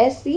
SC,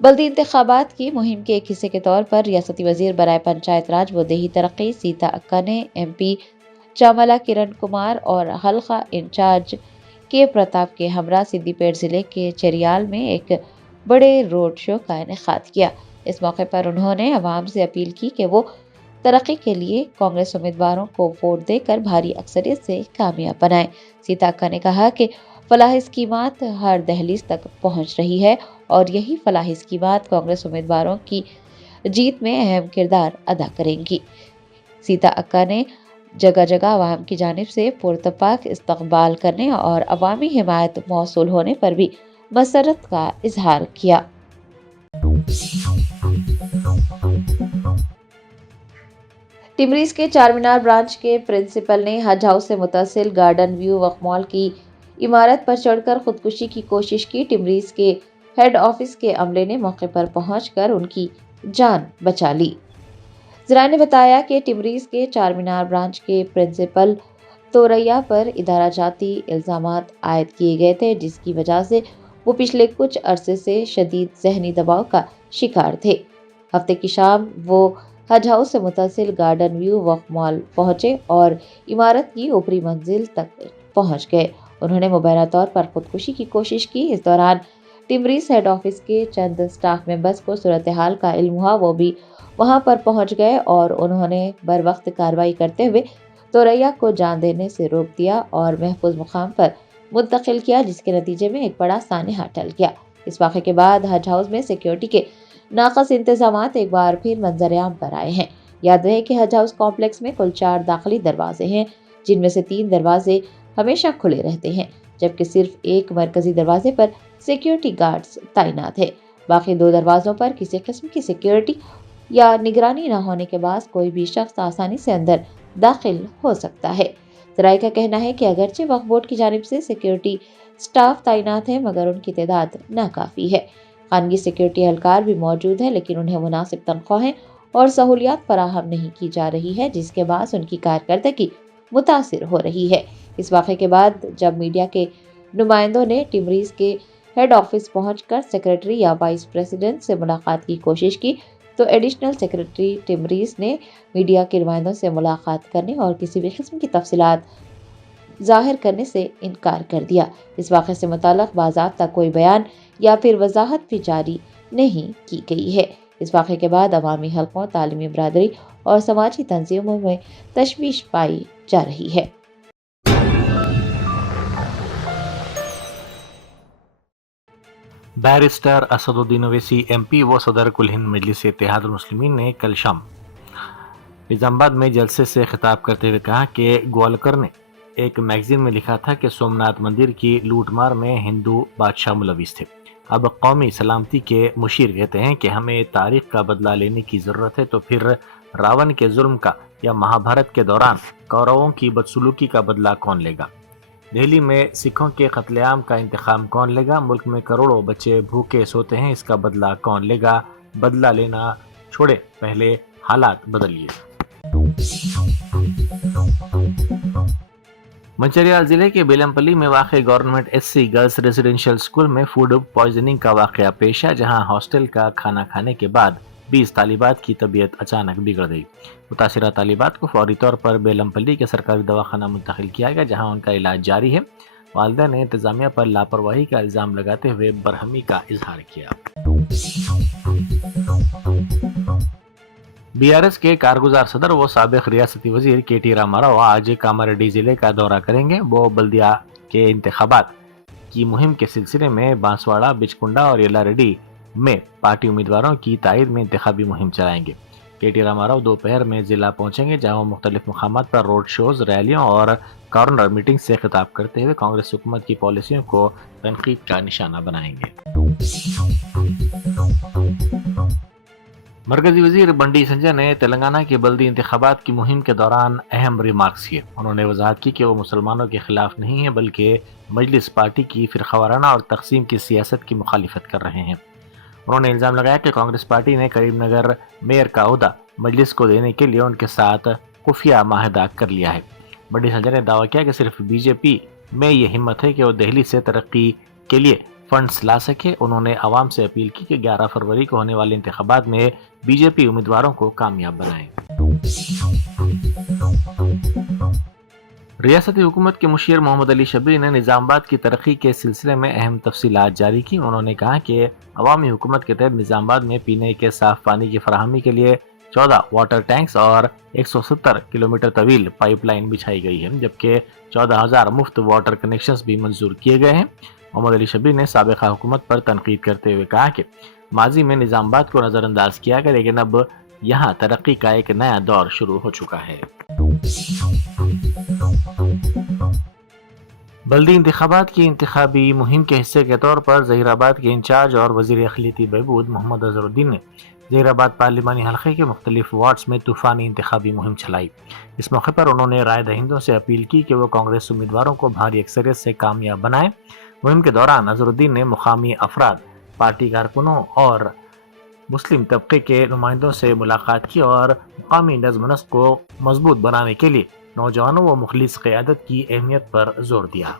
بلدی انتخابات کی مہم کے ایک حصے کے طور پر ریاستی وزیر برائے پنچایت راج و دیہی ترقی سیتا اکا نے ایم پی چاملا کرن کمار اور حلقہ انچارج کے پرتاپ کے ہمراہ سدی پیٹ ضلع کے چریال میں ایک بڑے روڈ شو کا انعقاد کیا۔ اس موقع پر انہوں نے عوام سے اپیل کی کہ وہ ترقی کے لیے کانگریس امیدواروں کو ووٹ دے کر بھاری اکثریت سے کامیاب بنائیں۔ سیتا اکا نے کہا کہ فلاحی اسکیمات ہر دہلیز تک پہنچ رہی ہے اور یہی فلاحی اسکیمات کانگریس امیدواروں کی جیت میں اہم کردار ادا کریں گی۔ سیتا اکا نے جگہ جگہ عوام کی جانب سے پرتپاک استقبال کرنے اور عوامی حمایت موصول ہونے پر بھی مسرت کا اظہار کیا۔ ٹمریز کے چار مینار برانچ کے پرنسپل نے حج ہاؤس سے متصل گارڈن ویو وق مال کی عمارت پر چڑھ کر خودکشی کی کوشش کی۔ ٹمریز کے ہیڈ آفس کے عملے نے موقع پر پہنچ کر ان کی جان بچا لی۔ ذرائع نے بتایا کہ ٹمریز کے چار مینار برانچ کے پرنسپل توریا پر ادارہ جاتی الزامات عائد کیے گئے تھے، جس کی وجہ سے وہ پچھلے کچھ عرصے سے شدید ذہنی دباؤ کا شکار تھے۔ ہفتے کی شام وہ حج ہاؤس سے متصل گارڈن ویو وق مال پہنچے اور عمارت کی اوپری منزل تک پہنچ گئے۔ انہوں نے مبینہ طور پر خودکشی کی کوشش کی۔ اس دوران ٹمریز ہیڈ آفس کے چند سٹاف ممبرز کو صورتحال کا علم ہوا، وہ بھی وہاں پر پہنچ گئے اور انہوں نے بروقت کارروائی کرتے ہوئے توریا کو جان دینے سے روک دیا اور محفوظ مقام پر منتقل کیا، جس کے نتیجے میں ایک بڑا سانحہ ٹل گیا۔ اس واقعے کے بعد حج ہاؤس میں سیکیورٹی کے ناقص انتظامات ایک بار پھر منظر عام پر آئے ہیں۔ یاد رہے کہ حج ہاؤس کمپلیکس میں کل 4 داخلی دروازے ہیں، جن میں سے 3 دروازے ہمیشہ کھلے رہتے ہیں، جبکہ صرف ایک مرکزی دروازے پر سیکیورٹی گارڈز تعینات ہیں۔ باقی 2 دروازوں پر کسی قسم کی سیکیورٹی یا نگرانی نہ ہونے کے باعث کوئی بھی شخص آسانی سے اندر داخل ہو سکتا ہے۔ ذرائع کا کہنا ہے کہ اگرچہ وقف بورڈ کی جانب سے سیکیورٹی سٹاف تعینات ہے، مگر ان کی تعداد ناکافی ہے۔ خانگی سیکیورٹی اہلکار بھی موجود ہیں، لیکن انہیں مناسب تنخواہیں اور سہولیات فراہم نہیں کی جا رہی ہے، جس کے باعث ان کی کارکردگی متاثر ہو رہی ہے۔ اس واقعے کے بعد جب میڈیا کے نمائندوں نے ٹمریز کے ہیڈ آفس پہنچ کر سیکریٹری یا وائس پریزیڈنٹ سے ملاقات کی کوشش کی، تو ایڈیشنل سیکریٹری ٹمریز نے میڈیا کے نمائندوں سے ملاقات کرنے اور کسی بھی قسم کی تفصیلات ظاہر کرنے سے انکار کر دیا۔ اس واقعے سے متعلق باضابطہ کوئی بیان یا پھر وضاحت بھی جاری نہیں کی گئی ہے۔ اس واقعے کے بعد عوامی حلقوں، تعلیمی برادری اور سماجی تنظیموں میں تشویش پائی جا رہی ہے۔ بیرسٹر اسد الدین اویسی ایم پی و صدر کل ہند مجلس اتحاد المسلمین نے کل شام نظام آباد میں جلسے سے خطاب کرتے ہوئے کہا کہ گوالکر نے ایک میگزین میں لکھا تھا کہ سومناتھ مندر کی لوٹ مار میں ہندو بادشاہ ملوث تھے۔ اب قومی سلامتی کے مشیر کہتے ہیں کہ ہمیں تاریخ کا بدلہ لینے کی ضرورت ہے، تو پھر راون کے ظلم کا یا مہابھارت کے دوران کوروں کی بدسلوکی کا بدلہ کون لے گا؟ دہلی میں سکھوں کے قتل عام کا انتقام کون لے گا؟ ملک میں کروڑوں بچے بھوکے سوتے ہیں، اس کا بدلہ کون لے گا؟ بدلہ لینا چھوڑے، پہلے حالات بدلیے۔ منچریال ضلع کے بیلم پلی میں واقع government S C girls residential school میں فوڈ پوائزننگ کا واقعہ پیش ہے، جہاں ہاسٹل کا کھانا کھانے کے بعد 20 طالبات کی طبیعت اچانک بگڑ گئی۔ متاثرہ طالبات کو فوری طور پر بیلم پلی کے سرکاری دواخانہ منتقل کیا گیا، جہاں ان کا علاج جاری ہے۔ والدہ نے انتظامیہ پر لاپرواہی کا الزام لگاتے ہوئے برہمی کا اظہار کیا۔ بی آر ایس کے کارگزار صدر و سابق ریاستی وزیر کے ٹی راما راؤ آج کاماریڈی ضلع کا دورہ کریں گے۔ وہ بلدیہ کے انتخابات کی مہم کے سلسلے میں بانسواڑہ، بچکنڈا اور یلا ریڈی میں پارٹی امیدواروں کی تائید میں انتخابی مہم چلائیں گے۔ کے ٹی راما راؤ دوپہر میں ضلع پہنچیں گے، جہاں وہ مختلف مقامات پر روڈ شوز، ریلیوں اور کارنر میٹنگ سے خطاب کرتے ہوئے کانگریس حکومت کی پالیسیوں کو تنقید کا نشانہ بنائیں گے۔ مرکزی وزیر بنڈی سنجے نے تلنگانہ کے بلدی انتخابات کی مہم کے دوران اہم ریمارکس کیے۔ انہوں نے وضاحت کی کہ وہ مسلمانوں کے خلاف نہیں ہیں، بلکہ مجلس پارٹی کی فرقہ وارانہ اور تقسیم کی سیاست کی مخالفت کر رہے ہیں۔ انہوں نے الزام لگایا کہ کانگریس پارٹی نے کریم نگر میئر کا عہدہ مجلس کو دینے کے لیے ان کے ساتھ خفیہ معاہدہ کر لیا ہے۔ بنڈی سنجے نے دعویٰ کیا کہ صرف بی جے پی میں یہ ہمت ہے کہ وہ دہلی سے ترقی کے لیے فنڈز لا سکے۔ انہوں نے عوام سے اپیل کی کہ 11 فروری کو ہونے والے انتخابات میں بی جے پی امیدواروں کو کامیاب بنائیں۔ ریاستی حکومت کے مشیر محمد علی شبیر نے نظام آباد کی ترقی کے سلسلے میں اہم تفصیلات جاری کی۔ انہوں نے کہا کہ عوامی حکومت کے تحت نظام آباد میں پینے کے صاف پانی کی فراہمی کے لیے 14 واٹر ٹینکس اور 170 کلومیٹر طویل پائپ لائن بچھائی گئی ہے، جبکہ 14,000 مفت واٹر کنیکشنز بھی منظور کیے گئے ہیں۔ محمد علی شبیر نے سابقہ حکومت پر تنقید کرتے ہوئے کہا کہ ماضی میں نظام آباد کو نظر انداز کیا گیا، لیکن اب یہاں ترقی کا ایک نیا دور شروع ہو چکا ہے۔ بلدی انتخابات کی انتخابی مہم کے حصے کے طور پر ظہیر آباد کے انچارج اور وزیر اقلیتی بہبود محمد اظہر الدین نے ظہیر آباد پارلیمانی حلقے کے مختلف وارڈز میں طوفانی انتخابی مہم چلائی۔ اس موقع پر انہوں نے رائے دہندوں سے اپیل کی کہ وہ کانگریس امیدواروں کو بھاری اکثریت سے کامیاب بنائیں۔ مہم کے دوران اظہر الدین نے مقامی افراد، پارٹی کارکنوں اور مسلم طبقے کے نمائندوں سے ملاقات کی اور مقامی نظم و نسق کو مضبوط بنانے کے لیے نوجوانوں و مخلص قیادت کی اہمیت پر زور دیا۔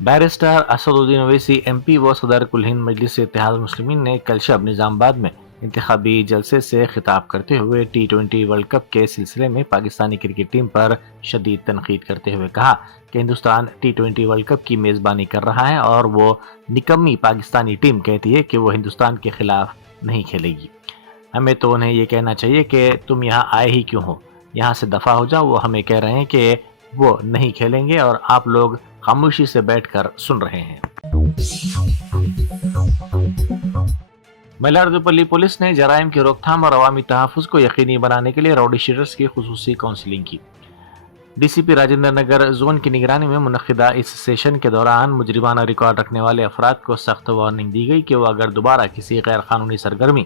بیرسٹر اسد الدین اویسی ایم پی و صدر کل ہند مجلس اتحاد المسلمین نے کل شب نظام آباد میں انتخابی جلسے سے خطاب کرتے ہوئے T20 ورلڈ کپ کے سلسلے میں پاکستانی کرکٹ ٹیم پر شدید تنقید کرتے ہوئے کہا کہ ہندوستان T20 ورلڈ کپ کی میزبانی کر رہا ہے اور وہ نکمی پاکستانی ٹیم کہتی ہے کہ وہ ہندوستان کے خلاف نہیں کھیلے گی۔ ہمیں تو انہیں یہ کہنا چاہیے کہ تم یہاں آئے ہی کیوں ہو، یہاں سے دفع ہو جاؤ۔ وہ ہمیں کہہ رہے ہیں کہ وہ نہیں کھیلیں گے اور آپ لوگ خاموشی سے بیٹھ کر سن رہے ہیں۔ ملاردوپلی پولیس نے جرائم کی روک تھام اور عوامی تحفظ کو یقینی بنانے کے لیے راؤڈی شیٹرز کی خصوصی کاؤنسلنگ کی۔ ڈی سی پی راجندر نگر زون کی نگرانی میں منعقدہ اس سیشن کے دوران مجرمانہ ریکارڈ رکھنے والے افراد کو سخت وارننگ دی گئی کہ وہ اگر دوبارہ کسی غیر قانونی سرگرمی،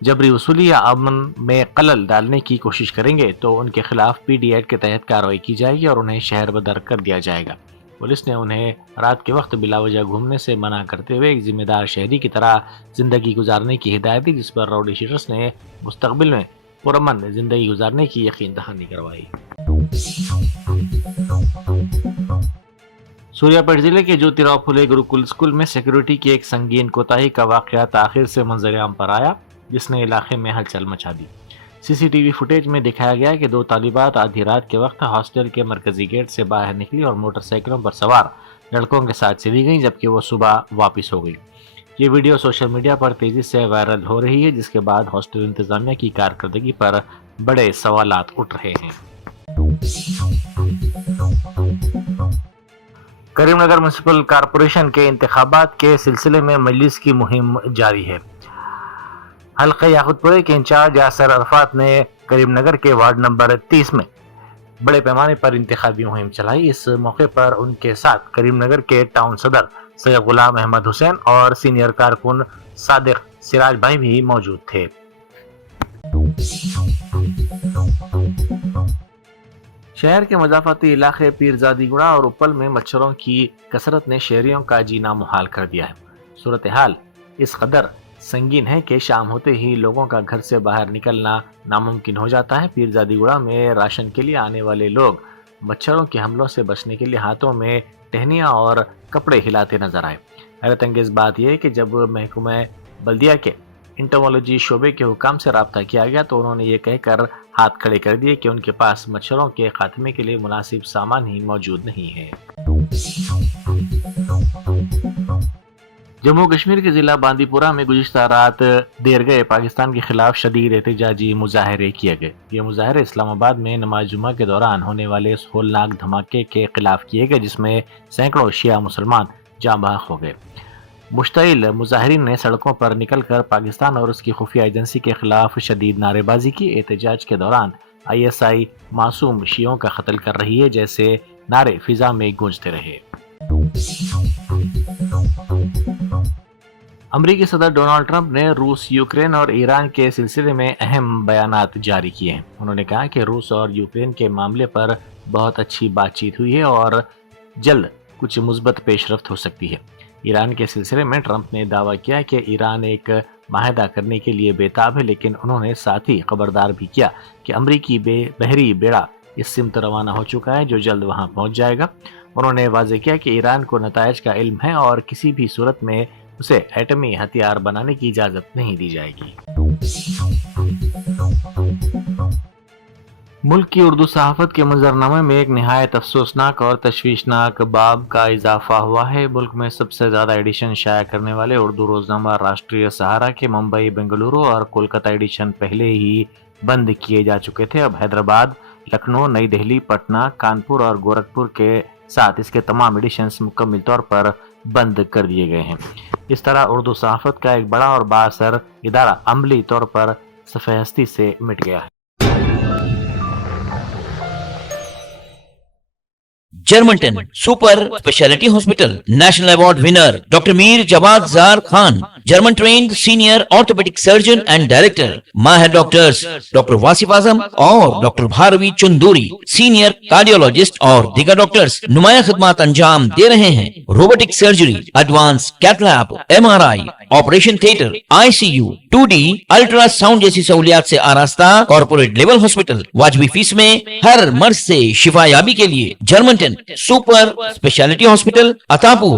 جبری وصولی یا امن میں خلل ڈالنے کی کوشش کریں گے تو ان کے خلاف PD ایکٹ کے تحت کارروائی کی جائے گی اور انہیں شہر بدر کر دیا جائے گا۔ پولیس نے انہیں رات کے وقت بلا وجہ گھومنے سے منع کرتے ہوئے ایک ذمہ دار شہری کی طرح زندگی گزارنے کی ہدایت دی، جس پر راؤڈی شیٹرز نے مستقبل میں پرامن زندگی گزارنے کی یقین دہانی کروائی۔ سوریا پیٹ ضلع کے جوتی راؤ پھولے گروکل اسکول میں سیکیورٹی کی ایک سنگین کوتاہی کا واقعہ تاخیر سے منظر عام پر آیا، جس نے علاقے میں ہلچل مچا دی۔ CCTV فوٹیج میں دکھایا گیا کہ دو طالبات آدھی رات کے وقت ہاسٹل کے مرکزی گیٹ سے باہر نکلی اور موٹر سائیکلوں پر سوار لڑکوں کے ساتھ چلی گئیں، جبکہ وہ صبح واپس ہو گئی۔ یہ ویڈیو سوشل میڈیا پر تیزی سے وائرل ہو رہی ہے، جس کے بعد ہاسٹل انتظامیہ کی کارکردگی پر بڑے سوالات اٹھ رہے ہیں۔ کریم نگر میونسپل کارپوریشن کے انتخابات کے سلسلے میں مجلس کی مہم جاری ہے۔ حلقہ یاقوت پورے کے انچارج یاسر عرفات نے کریم نگر کے وارڈ نمبر 30 میں بڑے پیمانے پر انتخابی مہم چلائی۔ اس موقع پر ان کے ساتھ کریم نگر کے ٹاؤن صدر سید غلام احمد حسین اور سینئر کارکن صادق سراج بھائی بھی موجود تھے۔ شہر کے مضافاتی علاقے پیرزادی گڑا اور اپل میں مچھروں کی کثرت نے شہریوں کا جینا محال کر دیا ہے۔ صورتحال اس قدر سنگین ہے کہ شام ہوتے ہی لوگوں کا گھر سے باہر نکلنا ناممکن ہو جاتا ہے۔ پیرزادی گڑا میں راشن کے لیے آنے والے لوگ مچھروں کے حملوں سے بچنے کے لیے ہاتھوں میں ٹہنیاں اور کپڑے ہلاتے نظر آئے۔ حیرت انگیز بات یہ ہے کہ جب محکمہ بلدیہ کے انٹومولوجی شعبے کے حکام سے رابطہ کیا گیا تو انہوں نے یہ کہہ کر ہاتھ کھڑے کر دیے کہ ان کے پاس مچھروں کے خاتمے کے لیے مناسب سامان ہی موجود نہیں ہے۔ جموں کشمیر کے ضلع باندی پورہ میں گزشتہ رات دیر گئے پاکستان کے خلاف شدید احتجاجی مظاہرے کیے گئے۔ یہ مظاہرے اسلام آباد میں نماز جمعہ کے دوران ہونے والے اس ہولناک دھماکے کے خلاف کیے گئے، جس میں سینکڑوں شیعہ مسلمان جاں بحق ہو گئے۔ مشتعل مظاہرین نے سڑکوں پر نکل کر پاکستان اور اس کی خفیہ ایجنسی کے خلاف شدید نعرے بازی کی۔ احتجاج کے دوران ISI معصوم شیعوں کا قتل کر رہی ہے جیسے نعرے فضا میں گونجتے رہے۔ امریکی صدر ڈونالڈ ٹرمپ نے روس، یوکرین اور ایران کے سلسلے میں اہم بیانات جاری کیے ہیں۔ انہوں نے کہا کہ روس اور یوکرین کے معاملے پر بہت اچھی بات چیت ہوئی ہے اور جلد کچھ مثبت پیش رفت ہو سکتی ہے۔ ایران کے سلسلے میں ٹرمپ نے دعویٰ کیا کہ ایران ایک معاہدہ کرنے کے لیے بے تاب ہے، لیکن انہوں نے ساتھ ہی خبردار بھی کیا کہ امریکی بحری بیڑا اس سمت روانہ ہو چکا ہے جو جلد وہاں پہنچ جائے گا۔ انہوں نے واضح کیا کہ ایران کو نتائج کا علم ہے اور کسی بھی صورت میں اسے ایٹمی ہتھیار بنانے کی اجازت نہیں دی جائے گی۔ ملک کی اردو صحافت کے منظرنامے میں ایک نہایت افسوسناک اور تشویشناک باب کا اضافہ ہوا ہے۔ ملک میں سب سے زیادہ ایڈیشن شائع کرنے والے اردو روزنامہ راشٹریہ سہارا کے ممبئی، بنگلورو اور کولکتہ ایڈیشن پہلے ہی بند کیے جا چکے تھے۔ اب حیدرآباد، لکھنؤ، نئی دہلی، پٹنہ، کانپور اور گورکھپور کے ساتھ اس کے تمام ایڈیشنز مکمل طور پر بند کر دیے گئے ہیں۔ اس طرح اردو صحافت کا ایک بڑا اور بااثر ادارہ عملی طور پر صفحہ ہستی سے مٹ گیا ہے۔ جرمنٹن super specialty hospital national award winner doctor Mir Jawad Zar Khan, German trained senior orthopaedic surgeon and director, ماہر ڈاکٹرز ڈاکٹر واصف اعظم اور doctor Bharvi Chandori, senior cardiologist اور دیگر ڈاکٹرز نمایاں خدمات انجام دے رہے ہیں۔ Robotic surgery, advance cath lab, MRI، operation theatre, ICU، 2D ultrasound جیسی سہولیات سے آراستہ کارپوریٹ لیول ہاسپٹل، واجبی فیس میں ہر مرض سے شفا یابی کے لیے جرمنٹن سپر اسپیشلٹی ہاسپٹل، عطاپور۔